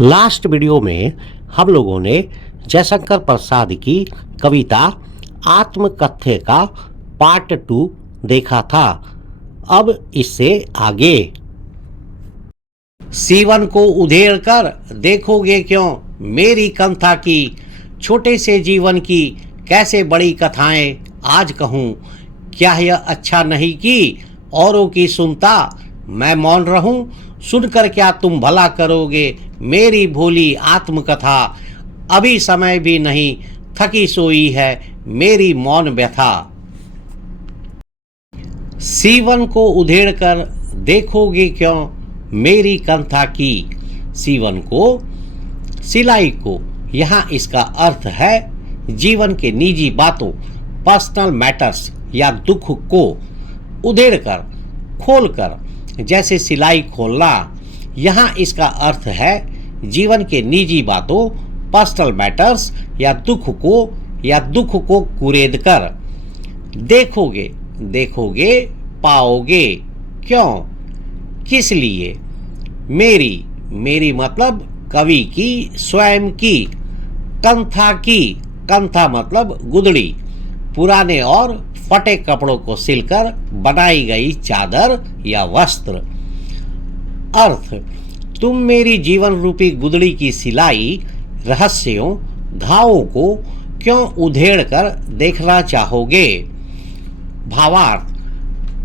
Last video में हम लोगों ने जयशंकर प्रसाद की कविता आत्मकथ्य का पार्ट 2 देखा था। अब इससे आगे सीवन को उधेड़ कर देखोगे क्यों मेरी कंथा की, छोटे से जीवन की कैसे बड़ी कथाएं आज कहूँ। क्या यह अच्छा नहीं कि औरों की सुनता मैं मौन रहूं, सुनकर क्या तुम भला करोगे मेरी भोली आत्मकथा। अभी समय भी नहीं थकी सोई है मेरी मौन व्यथा। सीवन को उधेड़ कर देखोगे क्यों मेरी कंथा की। सीवन को, सिलाई को, यहाँ इसका अर्थ है जीवन के निजी बातों, पर्सनल मैटर्स या दुख को उधेड़ कर, खोल कर, जैसे सिलाई खोलना। यहाँ इसका अर्थ है जीवन के निजी बातों, पर्सनल मैटर्स या दुख को कुरेद कर। देखोगे, देखोगे, पाओगे, क्यों, किस लिए। मेरी, मेरी मतलब कवि की, स्वयं की। कंथा की, कंथा मतलब गुदड़ी, पुराने और फटे कपड़ों को सिलकर बनाई गई चादर या वस्त्र। अर्थ, तुम मेरी जीवन रूपी गुदड़ी की सिलाई, रहस्यों, घावों को क्यों उधेड़ कर देखना चाहोगे। भावार्थ,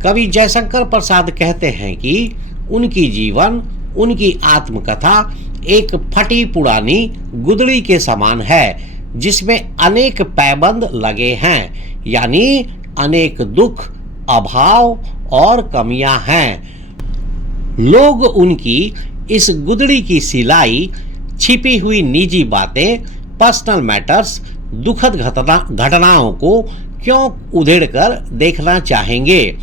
कवि जयशंकर प्रसाद कहते हैं कि उनकी जीवन, उनकी आत्मकथा एक फटी पुरानी गुदड़ी के समान है जिसमें अनेक पैबंद लगे हैं, यानी अनेक दुख, अभाव और कमियां हैं। लोग उनकी इस गुदड़ी की सिलाई, छिपी हुई निजी बातें, पर्सनल मैटर्स, दुखद घटनाओं को क्यों उधेड़कर देखना चाहेंगे।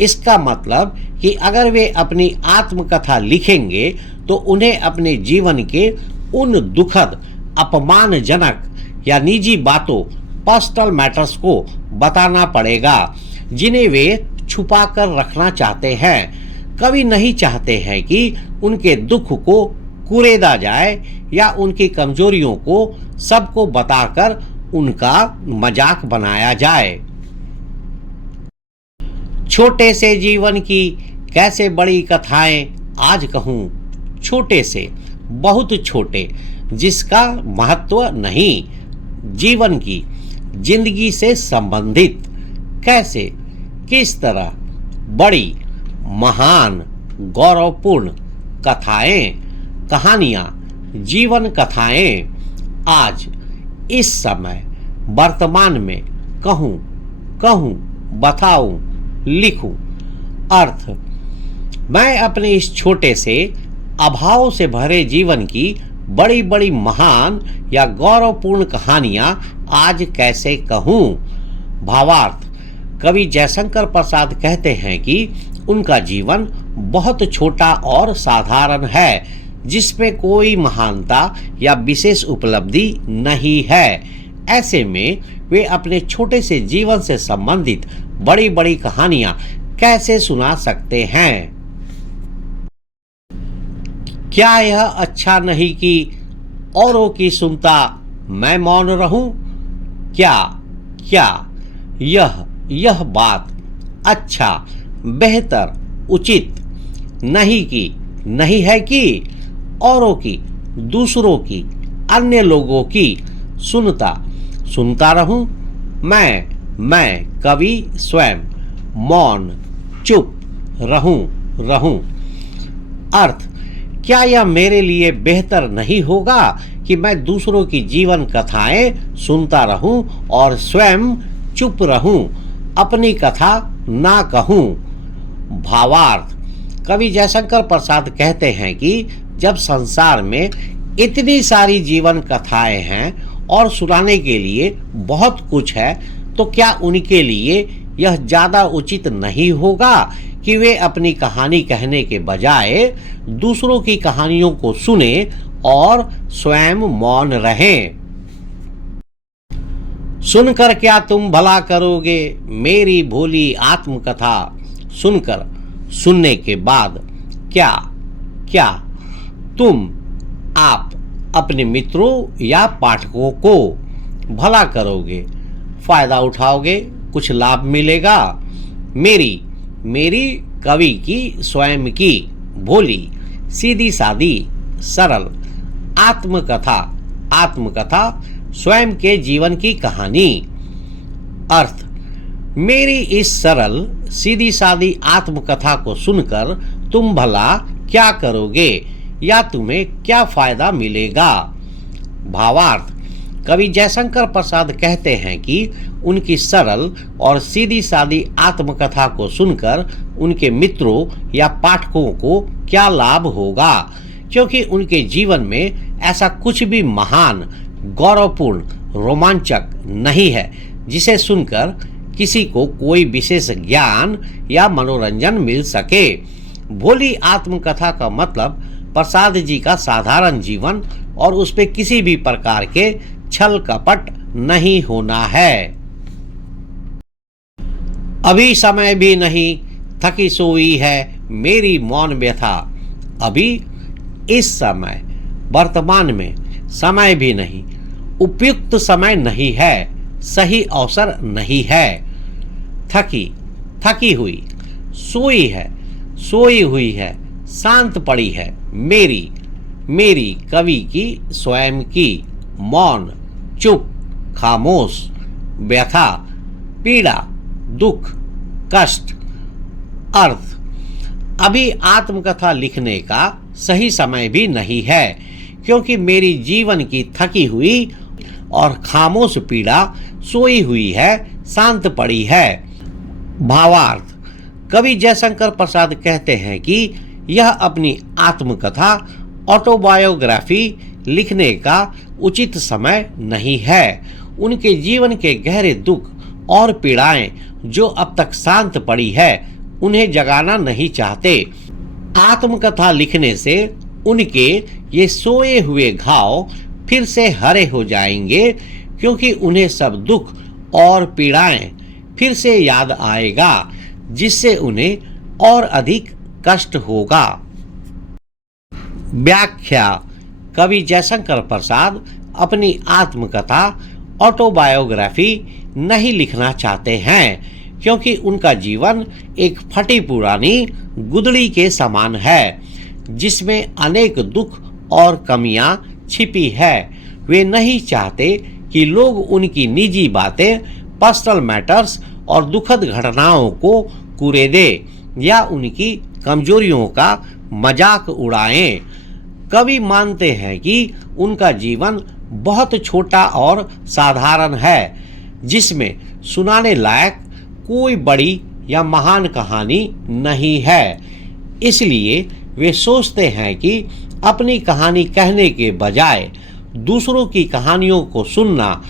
इसका मतलब कि अगर वे अपनी आत्मकथा लिखेंगे तो उन्हें अपने जीवन के उन दुखद, अपमानजनक या निजी बातों, पर्सनल मैटर्स को बताना पड़ेगा जिन्हें वे छुपा कर रखना चाहते हैं। कवि नहीं चाहते हैं कि उनके दुख को कुरेदा जाए या उनकी कमजोरियों को सबको बताकर उनका मजाक बनाया जाए। छोटे से जीवन की कैसे बड़ी कथाएं आज कहूँ। छोटे से, बहुत छोटे, जिसका महत्व नहीं, जीवन की, जिंदगी से संबंधित, कैसे, किस तरह, बड़ी, महान, गौरवपूर्ण कथाएं, कहानियां, जीवन कथाएं आज, इस समय, वर्तमान में कहूं, बताऊं, लिखूं। अर्थ, मैं अपने इस छोटे से, अभाव से भरे जीवन की बड़ी बड़ी महान या गौरवपूर्ण कहानियां आज कैसे कहूं। भावार्थ, कवि जयशंकर प्रसाद कहते हैं कि उनका जीवन बहुत छोटा और साधारण है जिसमें कोई महानता या विशेष उपलब्धि नहीं है। ऐसे में वे अपने छोटे से जीवन से संबंधित बड़ी बड़ी कहानियां कैसे सुना सकते हैं। क्या यह अच्छा नहीं कि औरों की सुनता मैं मौन रहूं। क्या, क्या यह बात अच्छा, बेहतर, उचित नहीं कि, नहीं है कि औरों की, दूसरों की, अन्य लोगों की सुनता रहूं। मैं कवि स्वयं मौन, चुप रहूं। अर्थ, क्या यह मेरे लिए बेहतर नहीं होगा कि मैं दूसरों की जीवन कथाएं सुनता रहूं और स्वयं चुप रहूं, अपनी कथा ना कहूं। भावार्थ, कवि जयशंकर प्रसाद कहते हैं कि जब संसार में इतनी सारी जीवन कथाएं हैं और सुनाने के लिए बहुत कुछ है, तो क्या उनके लिए यह ज्यादा उचित नहीं होगा कि वे अपनी कहानी कहने के बजाय दूसरों की कहानियों को सुने और स्वयं मौन रहें। सुनकर क्या तुम भला करोगे मेरी भोली आत्मकथा। सुनकर, सुनने के बाद, क्या तुम आप अपने मित्रों या पाठकों को भला करोगे, फायदा उठाओगे, कुछ लाभ मिलेगा। मेरी कवि की स्वयं की भोली सीधी सादी सरल आत्मकथा स्वयं के जीवन की कहानी। अर्थ, मेरी इस सरल सीधी सादी आत्मकथा को सुनकर तुम भला क्या करोगे या तुम्हें क्या फायदा मिलेगा। भावार्थ, कवि जयशंकर प्रसाद कहते हैं कि उनकी सरल और सीधी सादी आत्मकथा को सुनकर उनके मित्रों या पाठकों को क्या लाभ होगा, क्योंकि उनके जीवन में ऐसा कुछ भी महान, गौरवपूर्ण, रोमांचक नहीं है जिसे सुनकर किसी को कोई विशेष ज्ञान या मनोरंजन मिल सके। भोली आत्मकथा का मतलब प्रसाद जी का साधारण जीवन और उस पे किसी भी प्रकार के छल कपट नहीं होना है। अभी समय भी नहीं, थकी सोई है मेरी मौन व्यथा। अभी इस समय, वर्तमान में समय भी नहीं, उपयुक्त समय नहीं है, सही अवसर नहीं है। थकी हुई, सोई हुई है, शांत पड़ी है मेरी कवि की स्वयं की मौन, चुप, खामोश, व्यथा, पीड़ा, दुख, कष्ट। अर्थ, अभी आत्मकथा लिखने का सही समय भी नहीं है, क्योंकि मेरी जीवन की थकी हुई और खामोश पीड़ा सोई हुई है, शांत पड़ी है। भावार्थ, कवि जयशंकर प्रसाद कहते हैं कि यह अपनी आत्मकथा, ऑटोबायोग्राफी लिखने का उचित समय नहीं है। उनके जीवन के गहरे दुख और पीड़ाएं जो अब तक शांत पड़ी है, उन्हें जगाना नहीं चाहते। आत्मकथा लिखने से उनके ये सोए हुए घाव फिर से हरे हो जाएंगे, क्योंकि उन्हें सब दुख और पीड़ाएं फिर से याद आएगा, जिससे उन्हें और अधिक कष्ट होगा। व्याख्या, कवि जयशंकर प्रसाद अपनी आत्मकथा, ऑटोबायोग्राफी नहीं लिखना चाहते हैं, क्योंकि उनका जीवन एक फटी पुरानी गुदड़ी के समान है, जिसमें अनेक दुख और कमियां छिपी है। वे नहीं चाहते कि लोग उनकी निजी बातें, पर्सनल मैटर्स और दुखद घटनाओं को कुरेदे या उनकी कमजोरियों का मजाक उड़ाएं। कवि मानते हैं कि उनका जीवन बहुत छोटा और साधारण है, जिसमें सुनाने लायक कोई बड़ी या महान कहानी नहीं है। इसलिए वे सोचते हैं कि अपनी कहानी कहने के बजाय दूसरों की कहानियों को सुनना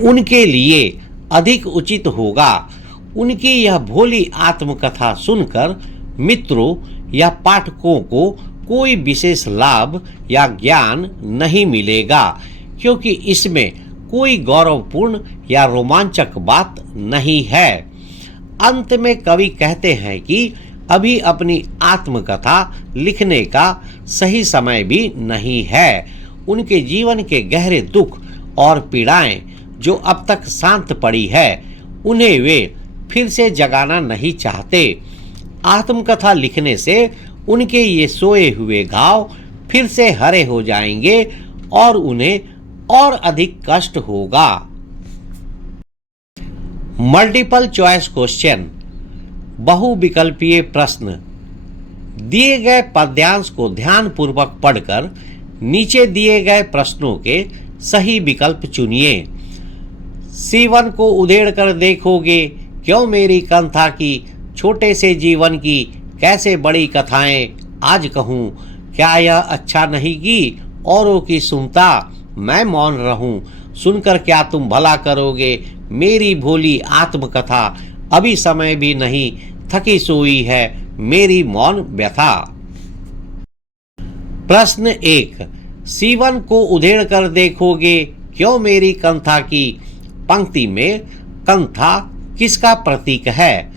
उनके लिए अधिक उचित होगा। उनकी यह भोली आत्मकथा सुनकर मित्रों या पाठकों को कोई विशेष लाभ या ज्ञान नहीं मिलेगा, क्योंकि इसमें कोई गौरवपूर्ण या रोमांचक बात नहीं है। अंत में कवि कहते हैं कि अभी अपनी आत्मकथा लिखने का सही समय भी नहीं है। उनके जीवन के गहरे दुख और पीड़ाएं जो अब तक शांत पड़ी है, उन्हें वे फिर से जगाना नहीं चाहते। आत्मकथा लिखने से उनके ये सोए हुए घाव फिर से हरे हो जाएंगे और उन्हें और अधिक कष्ट होगा। मल्टीपल चॉइस क्वेश्चन, बहुविकल्पीय प्रश्न। दिए गए पद्यांश को ध्यानपूर्वक पढ़कर नीचे दिए गए प्रश्नों के सही विकल्प चुनिए। सीवन को उधेड़ कर देखोगे क्यों मेरी कंथा की, छोटे से जीवन की कैसे बड़ी कथाएं आज कहूँ, क्या यह अच्छा नहीं कि औरों की सुनता मैं मौन रहूं, सुनकर क्या तुम भला करोगे मेरी भोली आत्मकथा, अभी समय भी नहीं थकी सोई है मेरी मौन व्यथा। प्रश्न 1, सीवन को उधेड़ कर देखोगे क्यों मेरी कंथा की पंक्ति में कंथा किसका प्रतीक है?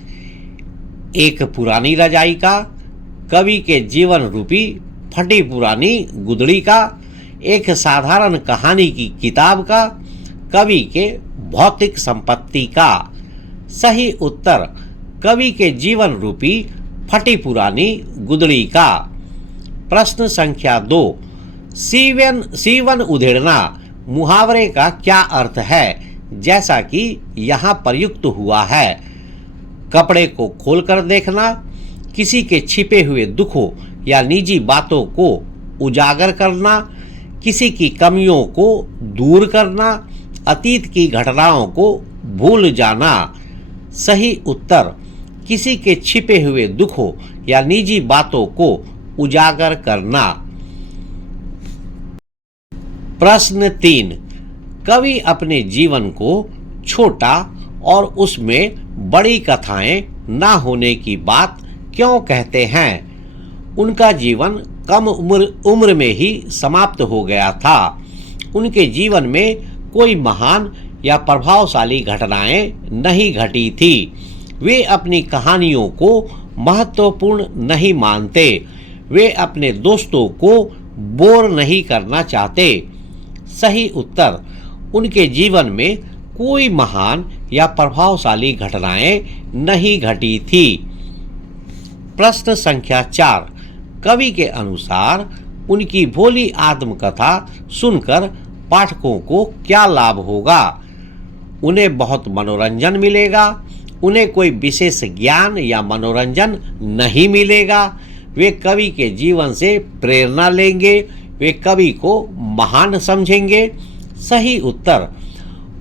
एक पुरानी रजाई का, कवि के जीवन रूपी फटी पुरानी गुदड़ी का, एक साधारण कहानी की किताब का, कवि के भौतिक संपत्ति का? सही उत्तर कवि के जीवन रूपी फटी पुरानी गुदड़ी का। प्रश्न संख्या 2, सीवन उधेड़ना मुहावरे का क्या अर्थ है, जैसा कि यहाँ प्रयुक्त हुआ है? कपड़े को खोलकर देखना, किसी के छिपे हुए दुखों या निजी बातों को उजागर करना, किसी की कमियों को दूर करना, अतीत की घटनाओं को भूल जाना। सही उत्तर किसी के छिपे हुए दुखों या निजी बातों को उजागर करना। प्रश्न 3, कवि अपने जीवन को छोटा और उसमें बड़ी कथाएं ना होने की बात क्यों कहते हैं? उनका जीवन कम उम्र में ही समाप्त हो गया था। उनके जीवन में कोई महान या प्रभावशाली घटनाएं नहीं घटी थी। वे अपनी कहानियों को महत्वपूर्ण नहीं मानते। वे अपने दोस्तों को बोर नहीं करना चाहते। सही उत्तर उनके जीवन में कोई महान या प्रभावशाली घटनाएं नहीं घटी थी। प्रश्न संख्या 4, कवि के अनुसार उनकी भोली आत्मकथा सुनकर पाठकों को क्या लाभ होगा? उन्हें बहुत मनोरंजन मिलेगा, उन्हें कोई विशेष ज्ञान या मनोरंजन नहीं मिलेगा, वे कवि के जीवन से प्रेरणा लेंगे, वे कवि को महान समझेंगे। सही उत्तर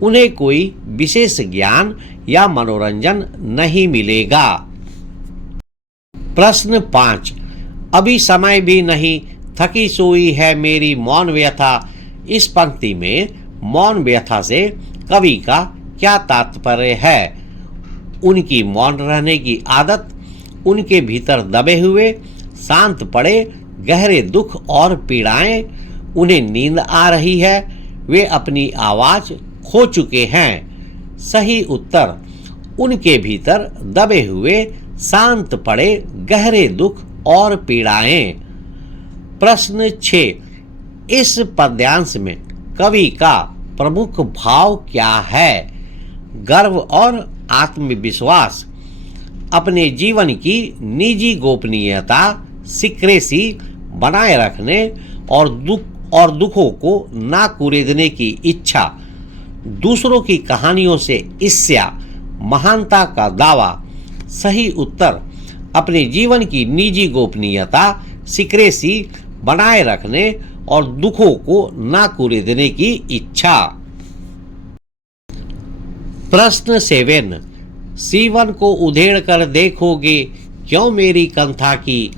उन्हें कोई विशेष ज्ञान या मनोरंजन नहीं मिलेगा। प्रश्न 5, अभी समय भी नहीं, थकी सोई है मेरी मौन व्यथा। इस पंक्ति में मौन व्यथा से कवि का क्या तात्पर्य है? उनकी मौन रहने की आदत, उनके भीतर दबे हुए शांत पड़े गहरे दुख और पीड़ाएं, उन्हें नींद आ रही है, वे अपनी आवाज खो चुके हैं। सही उत्तर उनके भीतर दबे हुए शांत पड़े गहरे दुख और पीड़ाएं। प्रश्न 6, इस पद्यांश में कवि का प्रमुख भाव क्या है? गर्व और आत्मविश्वास, अपने जीवन की निजी गोपनीयता, सीक्रेसी बनाए रखने और दुखों को ना कुरेदने की इच्छा, दूसरों की कहानियों से ईर्ष्या, महानता का दावा। सही उत्तर अपने जीवन की निजी गोपनीयता, सीक्रेसी बनाए रखने और दुखों को ना कुरेदने की इच्छा। प्रश्न 7, सीवन को उधेड़ कर देखोगे क्यों मेरी कंथा की?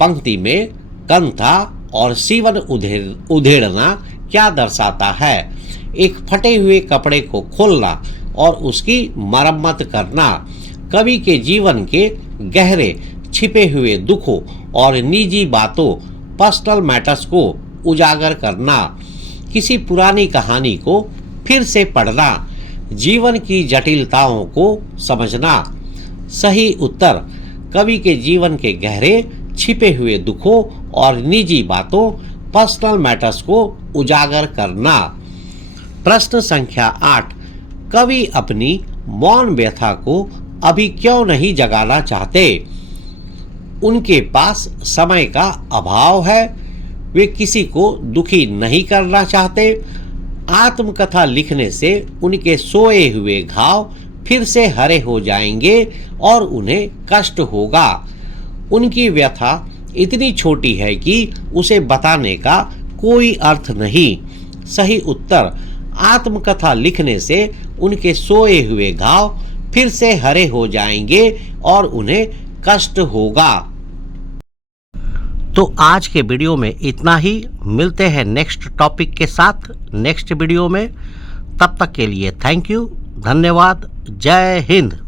पंक्ति में कंथा और सीवन उधेड़ना क्या दर्शाता है? एक फटे हुए कपड़े को खोलना और उसकी मरम्मत करना, कवि के जीवन के गहरे छिपे हुए दुखों और निजी बातों, पर्सनल मैटर्स को उजागर करना, किसी पुरानी कहानी को फिर से पढ़ना, जीवन की जटिलताओं को समझना। सही उत्तर कवि के जीवन के गहरे छिपे हुए दुखों और निजी बातों, पर्सनल मैटर्स को उजागर करना। प्रश्न संख्या 8, कवि अपनी मौन व्यथा को अभी क्यों नहीं जगाना चाहते? उनके पास समय का अभाव है, वे किसी को दुखी नहीं करना चाहते। आत्मकथा लिखने से उनके सोए हुए घाव फिर से हरे हो जाएंगे और उन्हें कष्ट होगा। उनकी व्यथा इतनी छोटी है कि उसे बताने का कोई अर्थ नहीं। सही उत्तर आत्मकथा लिखने से उनके सोए हुए घाव फिर से हरे हो जाएंगे और उन्हें कष्ट होगा। तो आज के वीडियो में इतना ही। मिलते हैं नेक्स्ट टॉपिक के साथ नेक्स्ट वीडियो में। तब तक के लिए थैंक यू, धन्यवाद, जय हिंद।